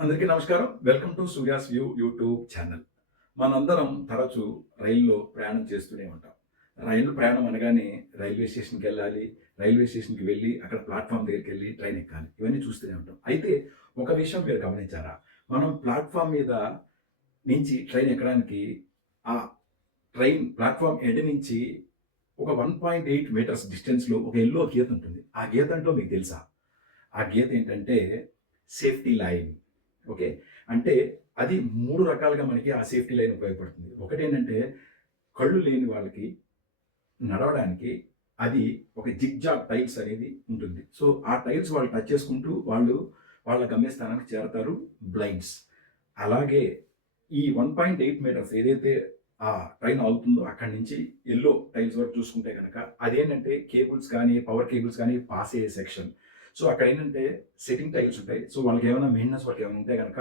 అందరికీ నమస్కారం. Welcome to Surya's view YouTube channel. మనందరం తరచూ రైల్లో ప్రయాణం చేస్తూనే ఉంటాం. రైలు ప్రయాణం అనగానే రైల్వే స్టేషన్‌కెళ్ళాలి. రైల్వే స్టేషన్‌కి వెళ్ళి అక్కడ ప్లాట్‌ఫార్మ్ దగ్గరికెళ్ళి ట్రైన్ ఎక్కాలి. ఇవన్నీ చూస్తూనే ఉంటాం. అయితే ఒక విషయం మీరు గమనించారా? మనం ప్లాట్‌ఫార్మ్ మీద నుంచి ట్రైన్ ఎక్కడానికి ఆ ట్రైన్ ప్లాట్‌ఫార్మ్ ఎండ్ నుంచి ఒక 1.8 మీటర్స్ డిస్టెన్స్‌లో ఒక యెల్లో గీత ఉంటుంది. ఆ గీత ఏంటో మీకు తెలుసా? ఆ గీత ఏంటంటే సేఫ్టీ లైన్. ఓకే. అంటే అది 3 రకాలుగా మనకి ఆ సేఫ్టీ లైన్ ఉపయోగపడుతుంది. ఒకటేంటంటే కళ్ళు లేని వాళ్ళకి నడవడానికి అది ఒక జిగ్‌జాగ్ టైల్స్ అనేది ఉంటుంది. సో, ఆ టైల్స్ వాళ్ళు టచ్ చేసుకుంటూ వాళ్ళ గమ్యస్థానానికి చేరతారు బ్లైండ్స్. అలాగే ఈ 1.8 మీటర్స్ ఏదైతే ఆ ట్రైన్ ఆగుతుందో అక్కడి నుంచి యెల్లో టైల్స్ వరకు చూసుకుంటే గనక అదేంటంటే కేబుల్స్ కానీ, పవర్ కేబుల్స్ కానీ పాస్ అయ్యే సెక్షన్. సో, అక్కడేంటంటే సెట్టింగ్ టైల్స్ ఉంటాయి. సో, వాళ్ళకేమైనా మెయింటెనెన్స్ వర్క్ ఏమైనా ఉంటే గనక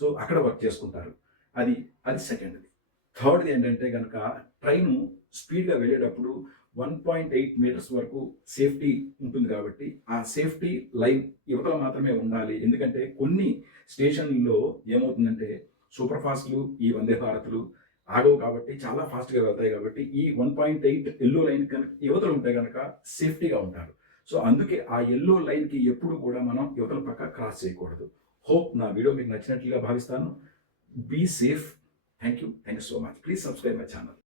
సో, అక్కడ వర్క్ చేసుకుంటారు. అది అది సెకండ్‌ది. థర్డ్‌ది ఏంటంటే గనక ట్రైను స్పీడ్‌గా వెళ్ళేటప్పుడు 1.8 మీటర్స్ వరకు సేఫ్టీ ఉంటుంది కాబట్టి, ఆ సేఫ్టీ లైన్ యువతల మాత్రమే ఉండాలి. ఎందుకంటే కొన్ని స్టేషన్‌ల్లో ఏమవుతుందంటే సూపర్ ఫాస్ట్‌లు, ఈ వందే భారత్‌లు ఆగవు కాబట్టి చాలా ఫాస్ట్‌గా వెళ్తాయి కాబట్టి, ఈ 1.8 యెల్లో లైన్ కనుక యువతల ఉంటే గనక సేఫ్టీగా ఉంటారు. సో, అందుకే ఆ యెల్లో లైన్‌కి ఎప్పుడు కూడా మనం యువతల పక్క క్రాస్ చేయకూడదు. హోప్ నా వీడియో మీకు నచ్చినట్లుగా భావిస్తాను. Be safe. Thank you. Thank you so much. Please subscribe my channel.